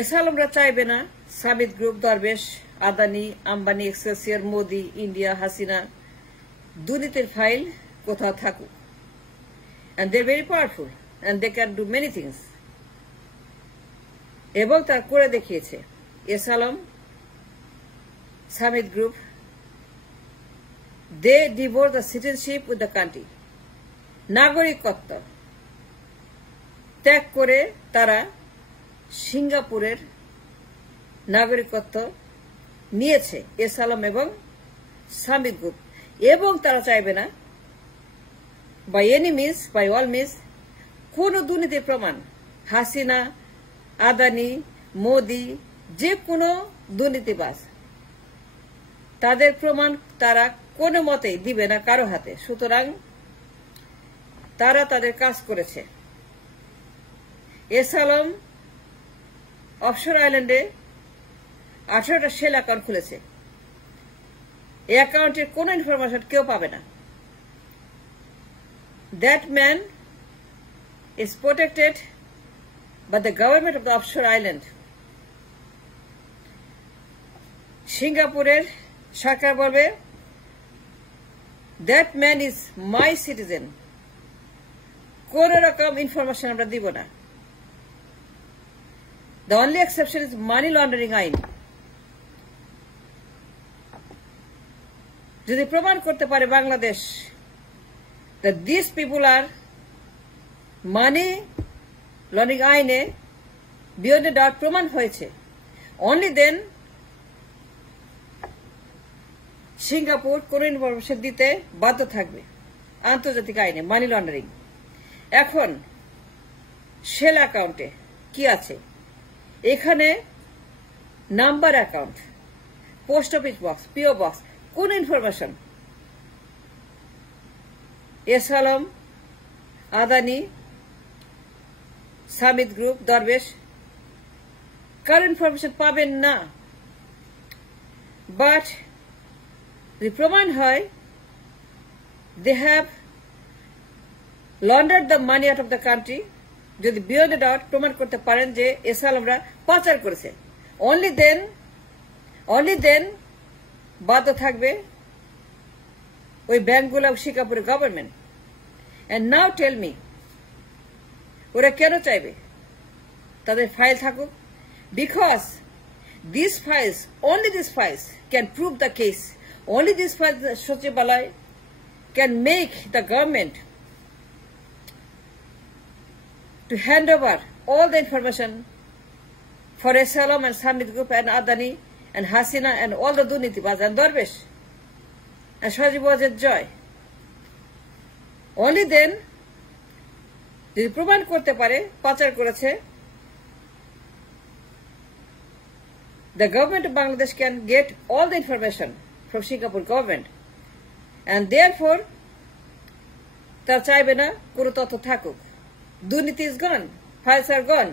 এস আলমরা চাইবে না সামিদ গ্রুপ, দরবেশ, আদানি, আম্বানি, এক্সেলসিয়ার, মোদি, ইন্ডিয়া, হাসিনা দুর্নীতির ফাইল কোথাও থাকুক। And they're very powerful and they can do many things. এবং তার করে দেখিয়েছে। এস Alam, Samid group, they divorce the citizenship with the country. নাগরিকত্ব ত্যাগ করে তারা সিঙ্গাপুরের নাগরিকত্ব নিয়েছে এস আলম এবং সামিদ গ্রুপ। এবং তারা চাইবে না by any means, by all means, কোন দুর্নীতির প্রমাণ হাসিনা, আদানি, মোদি, যে কোনো দুর্নীতিবাজ তাদের প্রমাণ তারা কোনো মতেই দিবে না কারো হাতে। সুতরাং তারা তাদের কাজ করেছে। এস আলম অফশোর আইল্যান্ডে 18টা শেল অ্যাকাউন্ট খুলেছে। এই অ্যাকাউন্টের কোনো ইনফরমেশন কেউ পাবে না। That man is protected by the government of the offshore island. সিঙ্গাপুরের সরকার বলবে that man is my citizen. কোন রকম ইনফরমেশন আমরা দিব না। The only exception is money laundering আইন। যদি প্রমাণ করতে পারে Bangladesh that these people are money laundering আইনে beyond a doubt প্রমাণ হয়েছে, only then সিঙ্গাপুর কোন ইনফরমেশন দিতে বাধ্য থাকবে আন্তর্জাতিক আইনে মানি লন্ডারিং। এখন শেল অ্যাকাউন্টে কি আছে? এখানে number account, post office box, PO box, কোন information S Alam, Adani, Summit group, Darbesh কার ইনফরমেশন পাবেন না। বাট যদি প্রমাণ হয় they have laundered the money out of the country, যদি বিয়ন্ড এ ডাউট প্রমাণ করতে পারেন যে এস আলমরা পাচার করেছে, অনলি দেন বাধ্য থাকবে ওই ব্যাংকগুলো, সিঙ্গাপুরের government. And now tell me, ওরা কেন চাইবে তাদের ফাইল থাকুক? Because this files, only these files can prove the case. Only these files, সচিবালয় can make the government to hand over all the information for S Alam and Samit Group and Adani and Hasina and all the দুর্নীতিবাজ and Darvish and Sajib Wazir Joy. Only then, যদি প্রমাণ করতে পারে পাচার করেছে, the government of Bangladesh can get all the information from Singapore government, and therefore তারা চাইবে না কোনো তথ্য থাকুক। দুর্নীতি is gone, files are gone.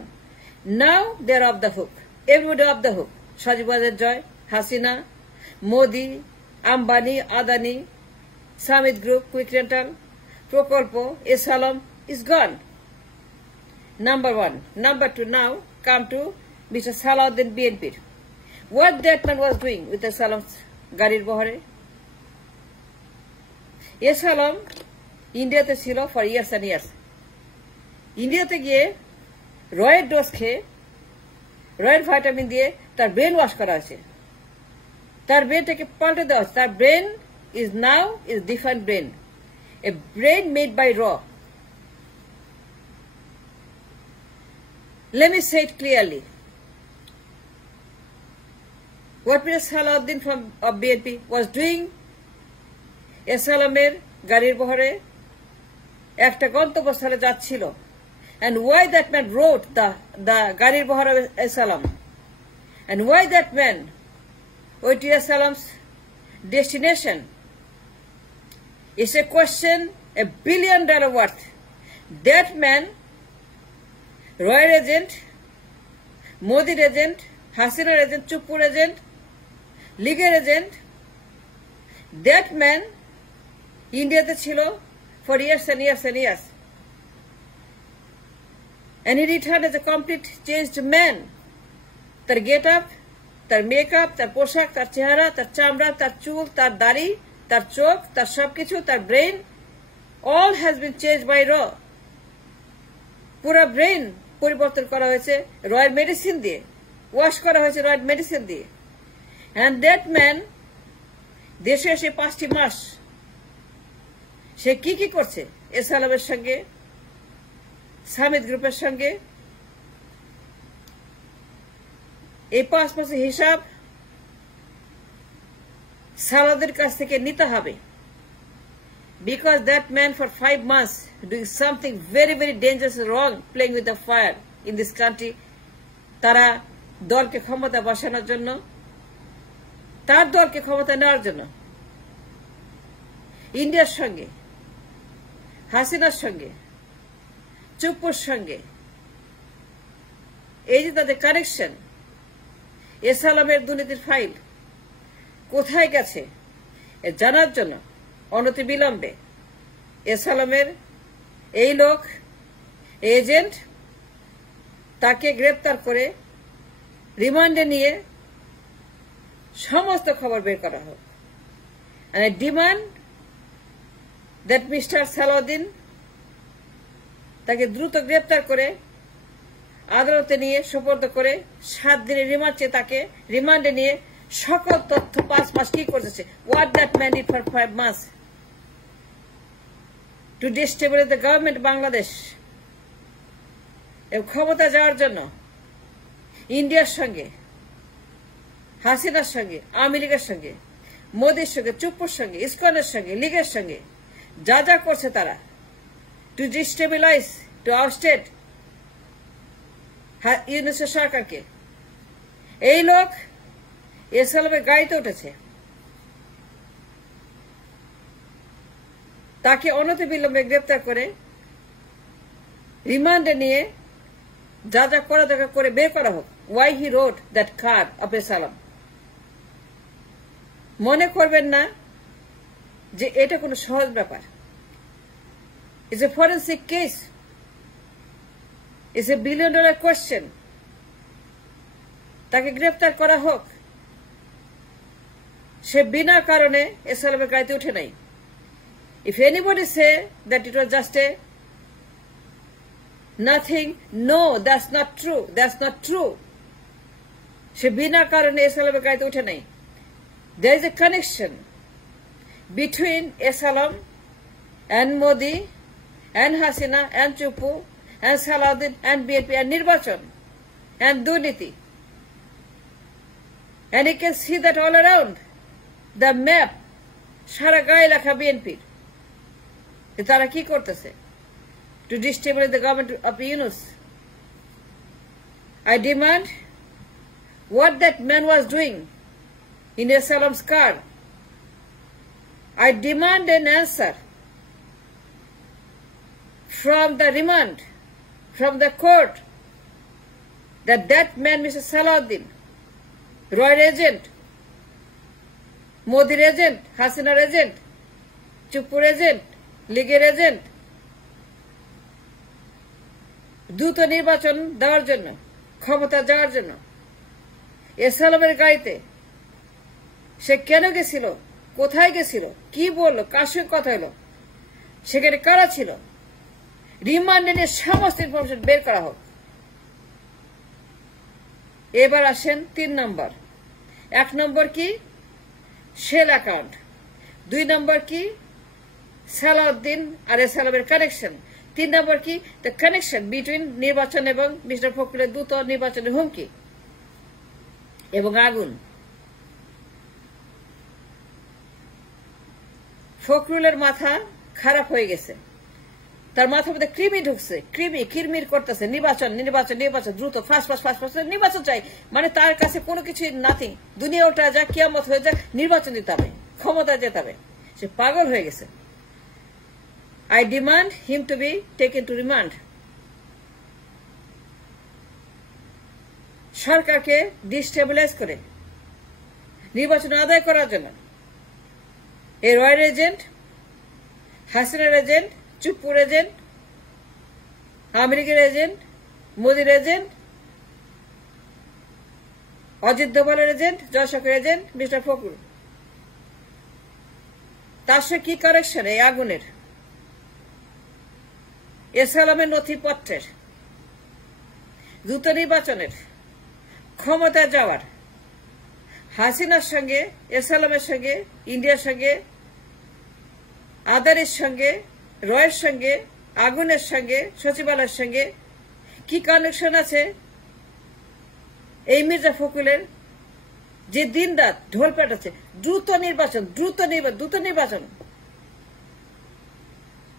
Now they are off the hook. Everybody off the hook. Sajib Wazir Joy, Hasina, Modi, Ambani, Adani, Samit Group, Quick Rental, Prokolpo, S Alam is gone. Number one. Number two, now come to Mr. Salahuddin BNP. What that man was doing with S Alam's গাড়ির বহরে? S Alam ইন্ডিয়াতে ছিল for years and years. ইন্ডিয়াতে গিয়ে রয়ের ডোজ খেয়ে, রয়ের ভাইটামিন দিয়ে তার ব্রেন ওয়াশ করা হয়েছে, তার ব্রেনটাকে পাল্টে দেওয়া হচ্ছে। তার brain is now is different brain, a brain made by raw. Let me say it clearly. What Mr. Salahuddin from BNP was doing, S আলমের গাড়ির বহরে একটা গন্তব্যস্থলে যাচ্ছিল, and why that man wrote the গাড়ির বহরে S Alam, and why that man went to S Alam's destination is a question $1 billion worth. That man, Royal agent, Modi agent, Hasina agent, Chupur agent, Liger agent, that man ইন্ডিয়াতে ছিল for years and years and years, and he returned as a complete changed man. তার get up, তার মেকআপ, তার পোশাক, তার চেহারা, তার চামড়া, তার চুল, তার দাড়ি, তার চোখ, তার সবকিছু, তার brain, all has been changed by raw. পুরা ব্রেন পরিবর্তন করা হয়েছে রয়ের মেডিসিন দিয়ে, ওয়াশ করা হয়েছে রয়ের মেডিসিন দিয়ে। And that man দেশে এসে 5টি মাস সে কি করছে? এসালামের সঙ্গে, সামিদ গ্রুপের সঙ্গে। এই 5 মাসের হিসাব সালাদের কাছ থেকে নিতে হবে। Because that man for 5 months doing something very, very dangerous and wrong, playing with the fire in this country. তারা দলকে ক্ষমতা বসানোর জন্য, তার দলকে ক্ষমতা নেওয়ার জন্য ইন্ডিয়ার সঙ্গে, হাসিনার সঙ্গে, চুপ্পুর সঙ্গে এই যে তাদের কানেকশন, এসালামের দুর্নীতির ফাইল কোথায় গেছে জানার জন্য অনতিবিলম্বে এসালামের এই লোক এজেন্ট তাকে গ্রেপ্তার করে রিমান্ডে নিয়ে সমস্ত খবর বের করা হোক। And I demand that Mr. Salauddin তাকে দ্রুত গ্রেপ্তার করে আদালতে নিয়ে সোপর্দ করে 7 দিনের রিমান্ড চেয়ে তাকে রিমান্ডে নিয়ে সকল তথ্য 5 মাস কি করেছে, what that man did for 5 months to destabilize the government Bangladesh, এবং ক্ষমতা যাওয়ার জন্য ইন্ডিয়ার সঙ্গে, হাসিনার সঙ্গে, আওয়ামী লীগের সঙ্গে, মোদির সঙ্গে, চুপ্পুর সঙ্গে, ইসকনের সঙ্গে, লীগের সঙ্গে যা যা করছে তারা টু ডিস্টেবিলাইজ, টু আউটস্টেট ইউনিসের সরকারকে। এই লোক এসালামের গাড়িতে উঠেছে, তাকে অনতিবিলম্বে গ্রেপ্তার করে রিমান্ডে নিয়ে যা যা করা দরকার করে বের করা হোক। Why he rode that card of Islam. মনে করবেন না যে এটা কোনো সহজ ব্যাপার। It's a forensic case, it's a $1 billion question. তাকে গ্রেপ্তার করা হোক। সে বিনা কারণে এসালামের গাড়িতে উঠে নাই। If anybody say that it was just a nothing, no, that's not true. That's not true. সে বিনা কারণে এসালামের গাড়িতে উঠে নাই। There is a connection between Esalam and Modi and Hasina and Chuppu and Salahuddin and BNP and Nirbachan and Durniti. And you can see that all around. The map, সারা গায়ে লেখা বিএনপির। তারা কি করতেছে? To destabilize the government of Yunus. I demand what that man was doing in Esalam's car. I demand an answer from the remand, from the court, that man, Mr. Salahuddin, Roy agent, Modi agent, হাসিনার এজেন্ট, চুপ্পুর এজেন্ট, লীগের এজেন্ট, দ্রুত নির্বাচন দেওয়ার জন্য, ক্ষমতা যাওয়ার জন্য এসালামের গাড়িতে সে কেন গেছিল, কোথায় গেছিল, কি বলল, কার সঙ্গে কথা হলো, সেখানে কারা ছিল, রিমান্ডে নিয়ে সমস্ত ইনফরমেশন বের করা হোক। এবার আসেন 3 নম্বর। 1 নম্বর কি? Shell account. 2 নম্বর কি? সালাউদ্দিন আর এসালামের কানেকশন। 3 নম্বর কি? দ্য কানেকশন বিটুইন নির্বাচন এবং মিস্টার ফখরুলের দ্রুত নির্বাচনের হুমকি এবং আগুন। ফখরুলের মাথা খারাপ হয়ে গেছে, তার মাথার মধ্যে কৃমি ঢুকছে, কিরমির করতেছে, নির্বাচন নির্বাচন নির্বাচন, দ্রুত ফাস্ট নির্বাচন চাই। মানে তার কাছে কোনো কিছু নাথিং, দুনিয়া ওটা যাক, কিয়ামত হয়ে যাক, নির্বাচন দিতে হবে, ক্ষমতা যেতে হবে। সে পাগল হয়ে গেছে। I demand him to be taken to remand. সরকারকে ডিস্টেবিলাইজ করে নির্বাচন আদায় করার জন্য এই রয়ের এজেন্ট, হাসিনার এজেন্ট, চুপ্পুর এজেন্ট, আওয়ামী লীগের এজেন্ট, মোদির এজেন্ট অজিত দোভালের agent, Jaishankar agent, mister Fakhrul. তার সঙ্গে কি কানেকশন এই আগুনের? এসালামের নথিপত্রের, দ্রুত নির্বাচনের, ক্ষমতায় যাওয়ার, হাসিনার সঙ্গে, এসালামের সঙ্গে, ইন্ডিয়ার সঙ্গে, আদারের সঙ্গে, রয়ের সঙ্গে, আগুনের সঙ্গে, সচিবালয়ের সঙ্গে কি কানেকশন আছে এই মির্জা ফখরুলের? যে দিন রাত ঢোল পেটাচ্ছে দ্রুত নির্বাচন, দ্রুত নির্বাচন,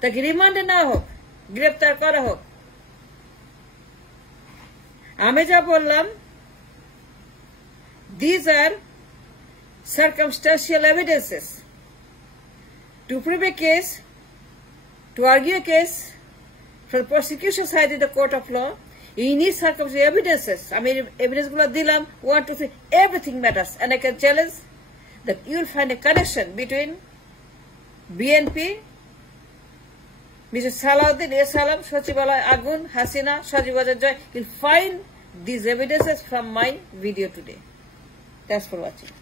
তাকে রিমান্ডে নেওয়া হোক, গ্রেপ্তার করা হোক। আমি যা বললাম, these are circumstantial evidences to prove a case, to argue a case from the prosecution side in the court of law. You need circumstantial evidences. I mean, evidence gula dilam, 1, 2, 3, everything matters. And I can challenge that you will find a connection between BNP, Mr. Salahuddin, Salam, Sachibalay, Agun, Hasina, Sajib Joy. You'll find these evidences from my video today. Thanks for watching.